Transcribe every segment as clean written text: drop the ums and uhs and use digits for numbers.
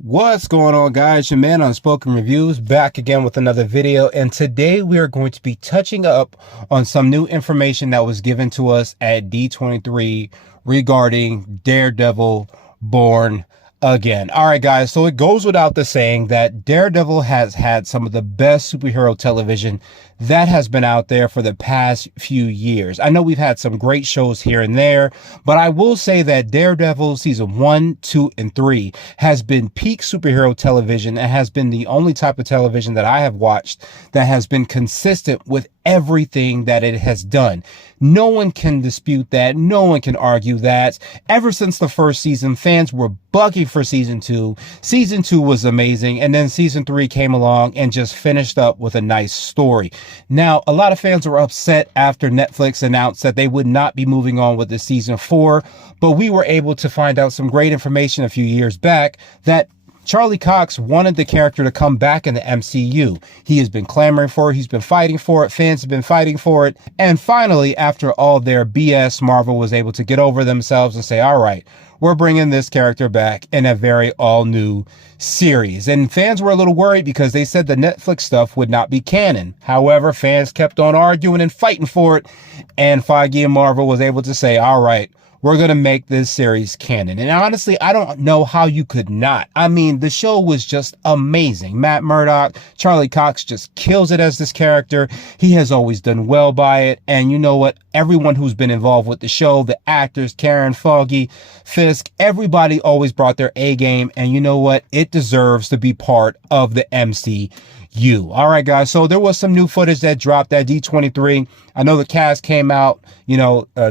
What's going on, guys? Your man Unspoken Reviews back again with another video, and today we are going to be touching up on some new information that was given to us at D23 regarding Daredevil Born Again. All right, guys, so it goes without the saying that Daredevil has had some of the best superhero television that has been out there for the past few years. I know we've had some great shows here and there, but I will say that Daredevil season 1, 2, and 3 has been peak superhero television and has been the only type of television that I have watched that has been consistent with everything that it has done. No one can dispute that. No one can argue that. Ever since the first season, fans were bugging for season 2. Season 2 was amazing, and then season 3 came along and just finished up with a nice story. Now, a lot of fans were upset after Netflix announced that they would not be moving on with the season 4, but we were able to find out some great information a few years back that Charlie Cox wanted the character to come back in the MCU. He has been clamoring for it. He's been fighting for it. Fans have been fighting for it. And finally, after all their BS, Marvel was able to get over themselves and say, all right, we're bringing this character back in a very all new series. And fans were a little worried because they said the Netflix stuff would not be canon. However, fans kept on arguing and fighting for it. And Feige and Marvel was able to say, all right, we're going to make this series canon. And honestly, I don't know how you could not. I mean, the show was just amazing. Matt Murdock, Charlie Cox just kills it as this character. He has always done well by it. And you know what? Everyone who's been involved with the show, the actors, Karen, Foggy, Fisk, everybody always brought their A game. And you know what? It deserves to be part of the MCU. All right, guys. So there was some new footage that dropped at D23. I know the cast came out,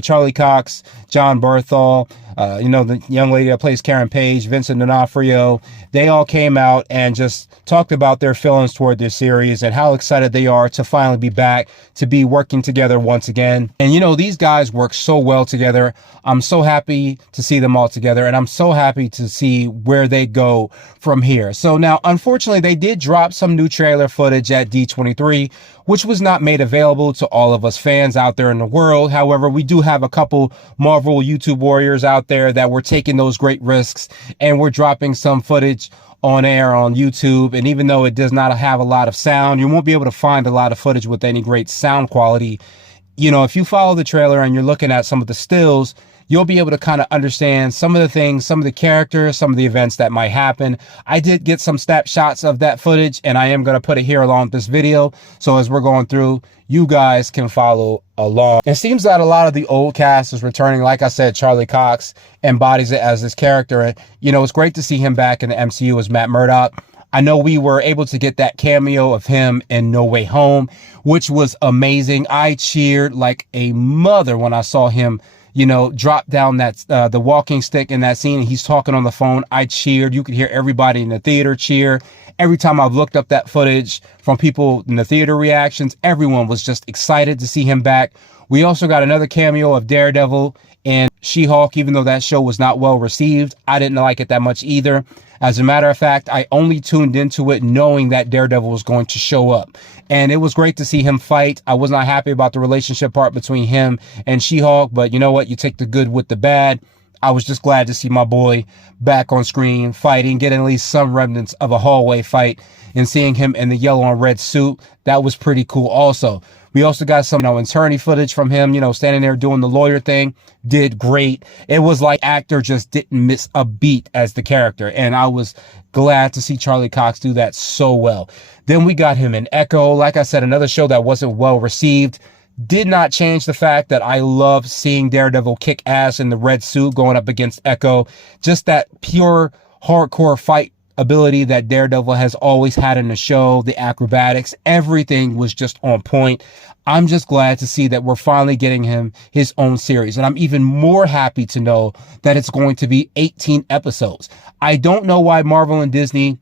Charlie Cox, John Berthal, the young lady that plays Karen Page, Vincent D'Onofrio. They all came out and just talked about their feelings toward this series and how excited they are to finally be back, to be working together once again. And, these guys work so well together. I'm so happy to see them all together, and I'm so happy to see where they go from here. So now, unfortunately, they did drop some new trailer footage at D23, which was not made available to all of us fans out there in the world. However, we do have a couple Marvel YouTube warriors out there that were taking those great risks, and we're dropping some footage on air on YouTube. And even though it does not have a lot of sound, you won't be able to find a lot of footage with any great sound quality. If you follow the trailer and you're looking at some of the stills, you'll be able to kind of understand some of the things, some of the characters, some of the events that might happen. I did get some snapshots of that footage, and I am going to put it here along with this video. So as we're going through, you guys can follow along. It seems that a lot of the old cast is returning. Like I said, Charlie Cox embodies it as this character. And, it's great to see him back in the MCU as Matt Murdock. I know we were able to get that cameo of him in No Way Home, which was amazing. I cheered like a mother when I saw him drop down that the walking stick in that scene, and he's talking on the phone. I cheered. You could hear everybody in the theater cheer. Every time I've looked up that footage from people in the theater reactions, everyone was just excited to see him back. We also got another cameo of Daredevil and She-Hulk, even though that show was not well received. I didn't like it that much either. As a matter of fact, I only tuned into it knowing that Daredevil was going to show up. And it was great to see him fight. I was not happy about the relationship part between him and She-Hulk, but you know what? You take the good with the bad. I was just glad to see my boy back on screen fighting, getting at least some remnants of a hallway fight, and seeing him in the yellow and red suit. That was pretty cool also. We also got some attorney footage from him, standing there doing the lawyer thing. Did great. It was like actor just didn't miss a beat as the character. And I was glad to see Charlie Cox do that so well. Then we got him in Echo. Like I said, another show that wasn't well received. Did not change the fact that I love seeing Daredevil kick ass in the red suit going up against Echo. Just that pure hardcore fight ability that Daredevil has always had in the show, the acrobatics, everything was just on point. I'm just glad to see that we're finally getting him his own series. And I'm even more happy to know that it's going to be 18 episodes. I don't know why Marvel and Disney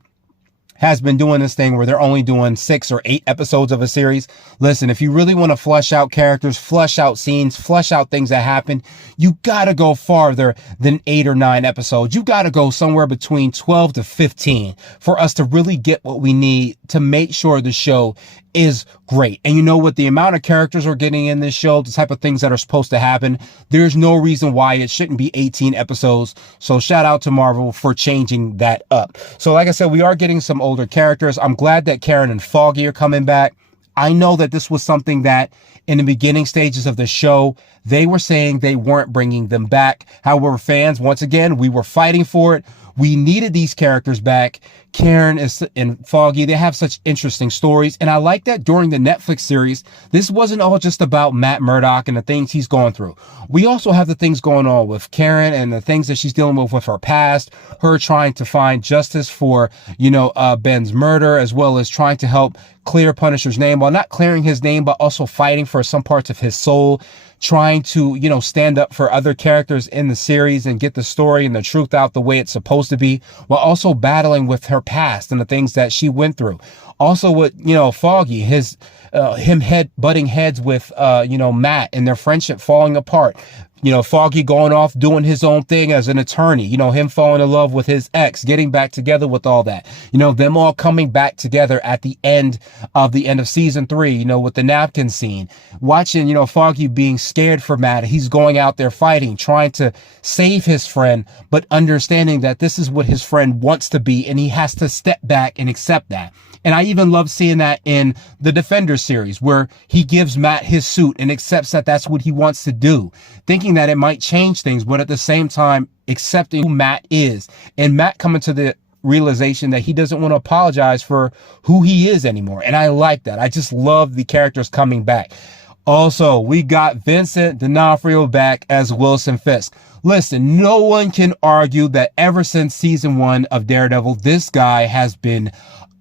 has been doing this thing where they're only doing 6 or 8 episodes of a series. Listen, if you really want to flesh out characters, flesh out scenes, flesh out things that happen, you gotta go farther than 8 or 9 episodes. You gotta go somewhere between 12 to 15 for us to really get what we need to make sure the show is great. And you know what? The amount of characters we're getting in this show, the type of things that are supposed to happen, there's no reason why it shouldn't be 18 episodes. So shout out to Marvel for changing that up. So like I said, we are getting some older characters. I'm glad that Karen and Foggy are coming back. I know that this was something that in the beginning stages of the show, they were saying they weren't bringing them back. However, fans, once again, we were fighting for it. We needed these characters back. Karen and Foggy, they have such interesting stories. And I like that during the Netflix series, this wasn't all just about Matt Murdock and the things he's going through. We also have the things going on with Karen and the things that she's dealing with her past, her trying to find justice for, Ben's murder, as well as trying to help clear Punisher's name, while not clearing his name, but also fighting for some parts of his soul, trying to, stand up for other characters in the series and get the story and the truth out the way it's supposed to be, while also battling with her past and the things that she went through. Also with, Foggy, him butting heads with, Matt and their friendship falling apart. Foggy going off doing his own thing as an attorney, him falling in love with his ex, getting back together with all that, them all coming back together at the end of season 3, with the napkin scene, watching, Foggy being scared for Matt. He's going out there fighting, trying to save his friend, but understanding that this is what his friend wants to be. And he has to step back and accept that. And I even love seeing that in the Defenders series, where he gives Matt his suit and accepts that that's what he wants to do, thinking that it might change things, but at the same time, accepting who Matt is. And Matt coming to the realization that he doesn't want to apologize for who he is anymore. And I like that. I just love the characters coming back. Also, we got Vincent D'Onofrio back as Wilson Fisk. Listen, no one can argue that ever since season 1 of Daredevil, this guy has been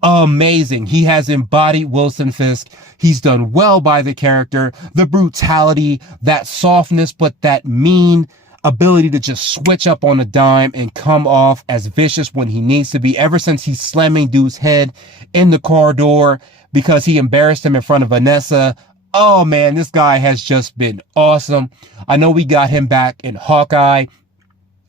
amazing. He has embodied Wilson Fisk. He's done well by the character, the brutality, that softness, but that mean ability to just switch up on a dime and come off as vicious when he needs to be. Ever since he's slamming dude's head in the corridor because he embarrassed him in front of Vanessa. Oh man, this guy has just been awesome. I know we got him back in Hawkeye.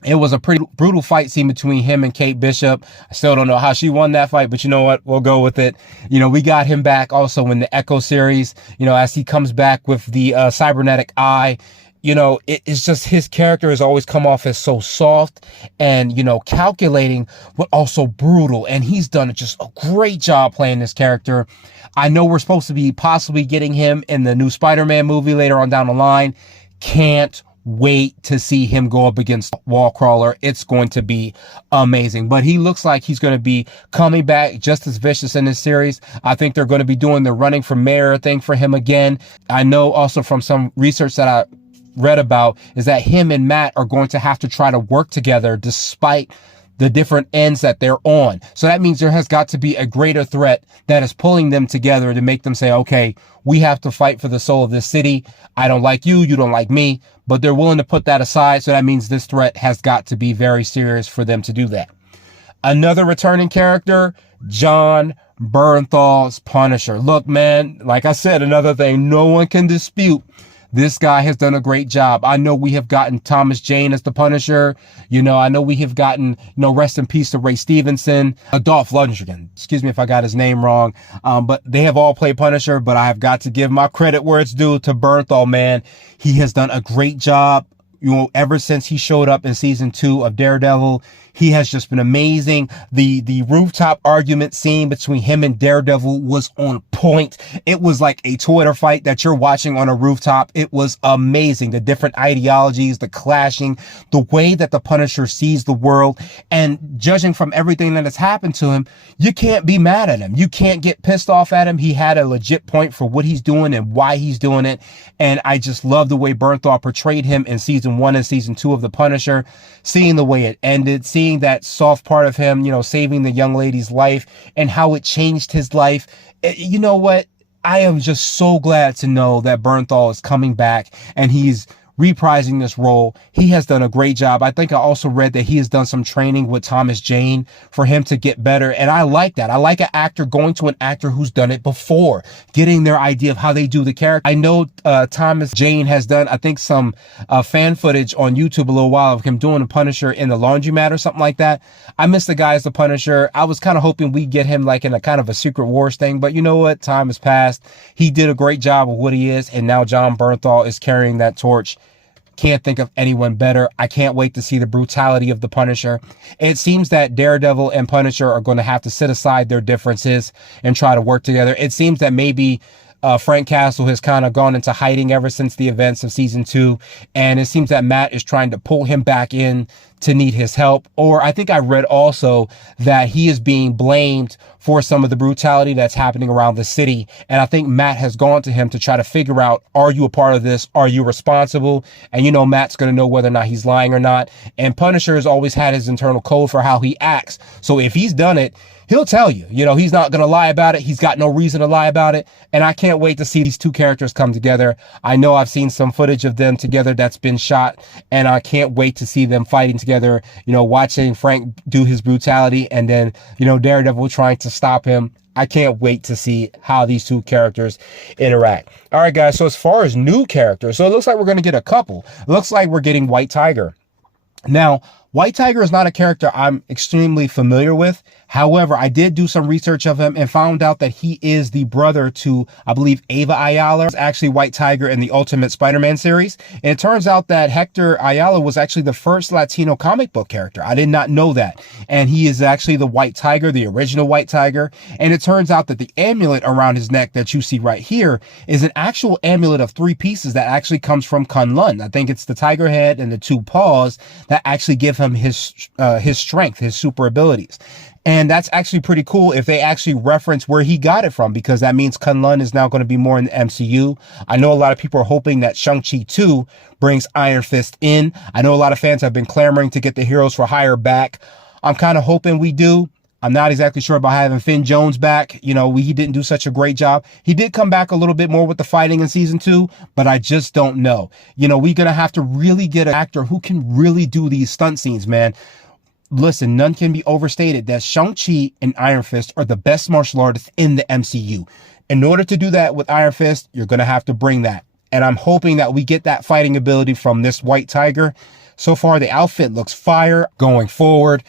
It was a pretty brutal fight scene between him and Kate Bishop. I still don't know how she won that fight, but you know what? We'll go with it. We got him back also in the Echo series, as he comes back with the cybernetic eye. It's just his character has always come off as so soft and, calculating, but also brutal. And he's done just a great job playing this character. I know we're supposed to be possibly getting him in the new Spider-Man movie later on down the line. Can't wait to see him go up against Wallcrawler. It's going to be amazing. But he looks like he's going to be coming back just as vicious in this series. I think they're going to be doing the running for mayor thing for him again. I know also from some research that I read about is that him and Matt are going to have to try to work together despite the different ends that they're on. So that means there has got to be a greater threat that is pulling them together to make them say, okay, we have to fight for the soul of this city. I don't like you. You don't like me, but they're willing to put that aside. So that means this threat has got to be very serious for them to do that. Another returning character, Jon Bernthal's Punisher. Look, man, like I said, another thing no one can dispute. This guy has done a great job. I know we have gotten Thomas Jane as the Punisher. I know we have gotten, rest in peace to Ray Stevenson, Dolph Lundgren. Excuse me if I got his name wrong. But they have all played Punisher, but I have got to give my credit where it's due to Bernthal, man. He has done a great job. Ever since he showed up in season 2 of Daredevil, he has just been amazing. The rooftop argument scene between him and Daredevil was on point. It was like a Twitter fight that you're watching on a rooftop. It was amazing. The different ideologies, the clashing, the way that the Punisher sees the world, and judging from everything that has happened to him, you can't be mad at him. You can't get pissed off at him. He had a legit point for what he's doing and why he's doing it. And I just love the way Bernthal portrayed him in season 1 and season 2 of The Punisher, seeing the way it ended, seeing that soft part of him, saving the young lady's life and how it changed his life. You know what? I am just so glad to know that Bernthal is coming back and he's reprising this role. He has done a great job. I think I also read that he has done some training with Thomas Jane for him to get better. And I like that. I like an actor going to an actor who's done it before, getting their idea of how they do the character. I know Thomas Jane has done, I think, some fan footage on YouTube a little while of him doing the Punisher in the laundromat or something like that. I miss the guy as the Punisher. I was kind of hoping we get him like in a kind of a Secret Wars thing, but you know what? Time has passed. He did a great job of what he is, and now John Bernthal is carrying that torch. Can't think of anyone better. I can't wait to see the brutality of the Punisher. It seems that Daredevil and Punisher are going to have to set aside their differences and try to work together. It seems that maybe Frank Castle has kind of gone into hiding ever since the events of season 2. And it seems that Matt is trying to pull him back in to need his help. Or I think I read also that he is being blamed for some of the brutality that's happening around the city. And I think Matt has gone to him to try to figure out, are you a part of this? Are you responsible? And you know, Matt's going to know whether or not he's lying or not. And Punisher has always had his internal code for how he acts. So if he's done it, he'll tell you, you know, he's not going to lie about it. He's got no reason to lie about it. And I can't wait to see these two characters come together. I know I've seen some footage of them together that's been shot, and I can't wait to see them fighting together, you know, watching Frank do his brutality and then, you know, Daredevil trying to stop him. I can't wait to see how these two characters interact. All right, guys. So as far as new characters, so it looks like we're going to get a couple. It looks like we're getting White Tiger. Now, White Tiger is not a character I'm extremely familiar with. However, I did do some research of him and found out that he is the brother to, I believe, Ava Ayala. It's actually White Tiger in the Ultimate Spider-Man series. And it turns out that Hector Ayala was actually the first Latino comic book character. I did not know that. And he is actually the White Tiger, the original White Tiger. And it turns out that the amulet around his neck that you see right here is an actual amulet of 3 pieces that actually comes from Kunlun. I think it's the tiger head and the 2 paws that actually give him his strength, his super abilities. And that's actually pretty cool if they actually reference where he got it from, because that means Kunlun is now going to be more in the MCU. I know a lot of people are hoping that Shang-Chi 2 brings Iron Fist in. I know a lot of fans have been clamoring to get the Heroes for Hire back. I'm kind of hoping we do. I'm not exactly sure about having Finn Jones back. You know, he didn't do such a great job. He did come back a little bit more with the fighting in season 2, but I just don't know. You know, we're going to have to really get an actor who can really do these stunt scenes, man. Listen, none can be overstated that Shang-Chi and Iron Fist are the best martial artists in the MCU. In order to do that with Iron Fist, you're going to have to bring that. And I'm hoping that we get that fighting ability from this White Tiger. So far, the outfit looks fire going forward.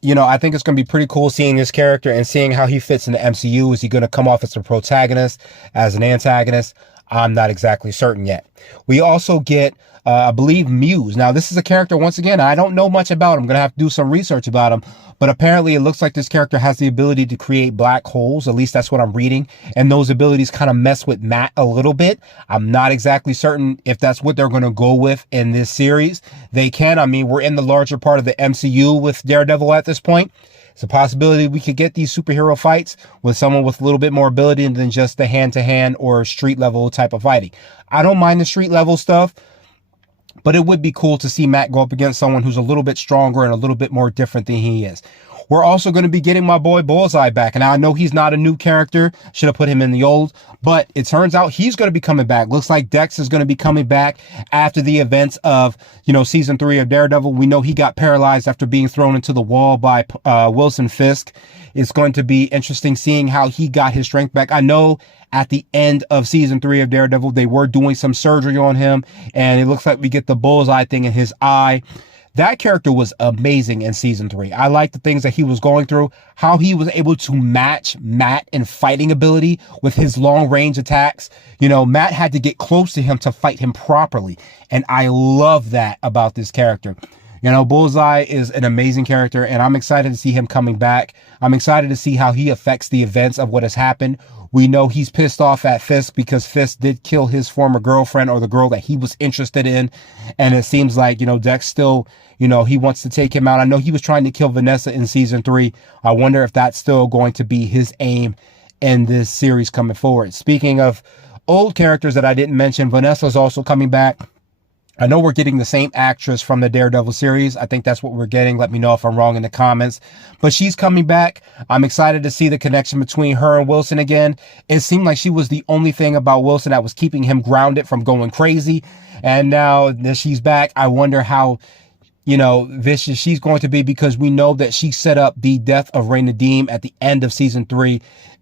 You know, I think it's going to be pretty cool seeing this character and seeing how he fits in the MCU. Is he going to come off as a protagonist, as an antagonist? I'm not exactly certain yet. We also get, I believe, Muse. Now, this is a character, once again, I don't know much about him. I'm going to have to do some research about him. But apparently, it looks like this character has the ability to create black holes. At least that's what I'm reading. And those abilities kind of mess with Matt a little bit. I'm not exactly certain if that's what they're going to go with in this series. They can. I mean, we're in the larger part of the MCU with Daredevil at this point. It's a possibility we could get these superhero fights with someone with a little bit more ability than just the hand-to-hand or street level type of fighting. I don't mind the street level stuff, but it would be cool to see Matt go up against someone who's a little bit stronger and a little bit more different than he is. We're also going to be getting my boy Bullseye back. And I know he's not a new character. Should have put him in the old. But it turns out he's going to be coming back. Looks like Dex is going to be coming back after the events of, you know, season 3 of Daredevil. We know he got paralyzed after being thrown into the wall by Wilson Fisk. It's going to be interesting seeing how he got his strength back. I know at the end of season 3 of Daredevil, they were doing some surgery on him. And it looks like we get the bullseye thing in his eye. That character was amazing in season 3. I like the things that he was going through, how he was able to match Matt in fighting ability with his long range attacks. You know, Matt had to get close to him to fight him properly. And I love that about this character. You know, Bullseye is an amazing character, and I'm excited to see him coming back. I'm excited to see how he affects the events of what has happened. We know he's pissed off at Fisk because Fisk did kill his former girlfriend, or the girl that he was interested in. And it seems like, you know, Dex still, you know, he wants to take him out. I know he was trying to kill Vanessa in season 3. I wonder if that's still going to be his aim in this series coming forward. Speaking of old characters that I didn't mention, Vanessa is also coming back. I know we're getting the same actress from the Daredevil series. I think that's what we're getting. Let me know if I'm wrong in the comments. But she's coming back. I'm excited to see the connection between her and Wilson again. It seemed like she was the only thing about Wilson that was keeping him grounded from going crazy. And now that she's back, I wonder how, you know, vicious she's going to be, because we know that she set up the death of Ray Nadeem at the end of season 3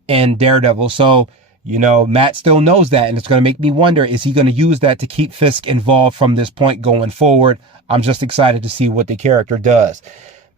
in Daredevil. So, you know, Matt still knows that, and it's going to make me wonder, is he going to use that to keep Fisk involved from this point going forward? I'm just excited to see what the character does.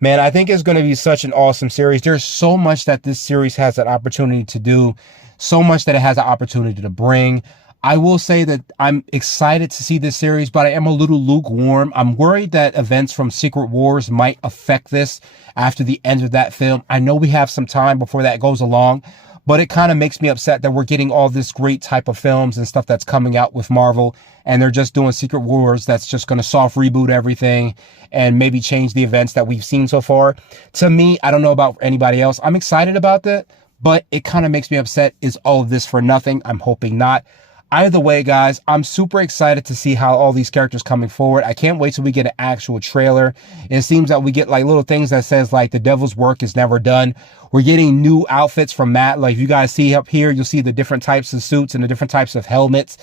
Man, I think it's going to be such an awesome series. There's so much that this series has an opportunity to do, so much that it has an opportunity to bring. I will say that I'm excited to see this series, but I am a little lukewarm. I'm worried that events from Secret Wars might affect this after the end of that film. I know we have some time before that goes along, but it kind of makes me upset that we're getting all this great type of films and stuff that's coming out with Marvel, and they're just doing Secret Wars that's just going to soft reboot everything and maybe change the events that we've seen so far. To me, I don't know about anybody else, I'm excited about that, but it kind of makes me upset. Is all of this for nothing? I'm hoping not. Either way, guys, I'm super excited to see how all these characters coming forward. I can't wait till we get an actual trailer. It seems that we get like little things that says like the devil's work is never done. We're getting new outfits from Matt. Like you guys see up here, you'll see the different types of suits and the different types of helmets.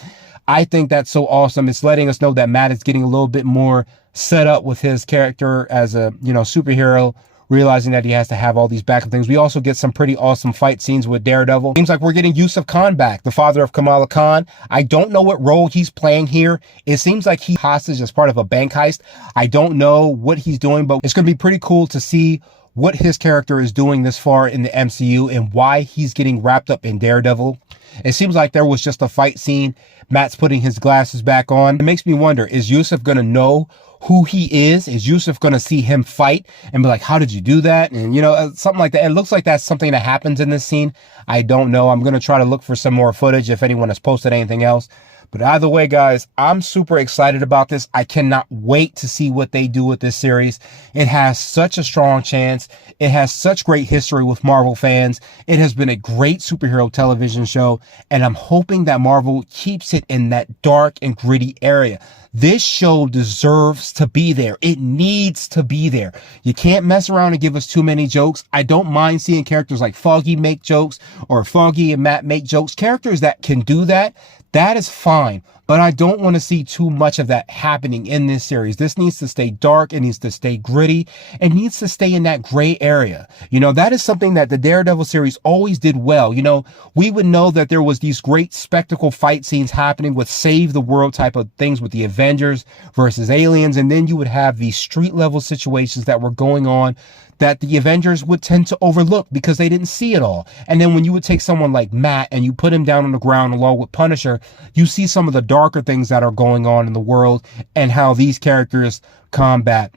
I think that's so awesome. It's letting us know that Matt is getting a little bit more set up with his character as a, you know, superhero, realizing that he has to have all these backup things. We also get some pretty awesome fight scenes with Daredevil. Seems like we're getting Yusuf Khan back, the father of Kamala Khan. I don't know what role he's playing here. It seems like he's hostage as part of a bank heist. I don't know what he's doing, but it's going to be pretty cool to see what his character is doing this far in the MCU and why he's getting wrapped up in Daredevil. It seems like there was just a fight scene. Matt's putting his glasses back on. It makes me wonder, is Yusuf going to know who he is? Is Yusuf going to see him fight and be like, how did you do that? And, you know, something like that. It looks like that's something that happens in this scene. I don't know. I'm going to try to look for some more footage if anyone has posted anything else. But either way, guys, I'm super excited about this. I cannot wait to see what they do with this series. It has such a strong chance. It has such great history with Marvel fans. It has been a great superhero television show, and I'm hoping that Marvel keeps it in that dark and gritty area. This show deserves to be there. It needs to be there. You can't mess around and give us too many jokes. I don't mind seeing characters like Foggy make jokes, or Foggy and Matt make jokes. Characters that can do that, that is fine. But I don't want to see too much of that happening in this series. This needs to stay dark. It needs to stay gritty. It needs to stay in that gray area. You know, that is something that the Daredevil series always did well. You know, we would know that there was these great spectacle fight scenes happening with save the world type of things with the Avengers versus aliens. And then you would have these street level situations that were going on that the Avengers would tend to overlook because they didn't see it all. And then when you would take someone like Matt and you put him down on the ground along with Punisher, you see some of the darker things that are going on in the world and how these characters combat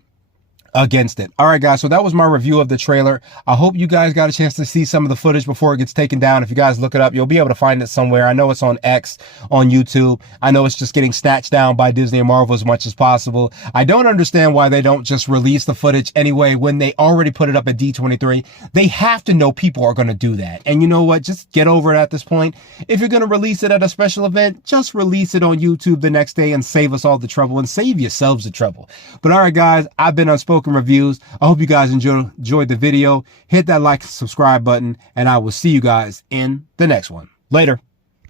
against it. All right, guys, so that was my review of the trailer. I hope you guys got a chance to see some of the footage before it gets taken down. If you guys look it up, you'll be able to find it somewhere. I know it's on X, on YouTube. I know it's just getting snatched down by Disney and Marvel as much as possible. I don't understand why they don't just release the footage anyway when they already put it up at D23. They have to know people are going to do that. And you know what? Just get over it at this point. If you're going to release it at a special event, just release it on YouTube the next day and save us all the trouble and save yourselves the trouble. But all right, guys, I've been Unspoken Reviews. I hope you guys enjoyed the video. Hit that like and subscribe button, and I will see you guys in the next one. Later.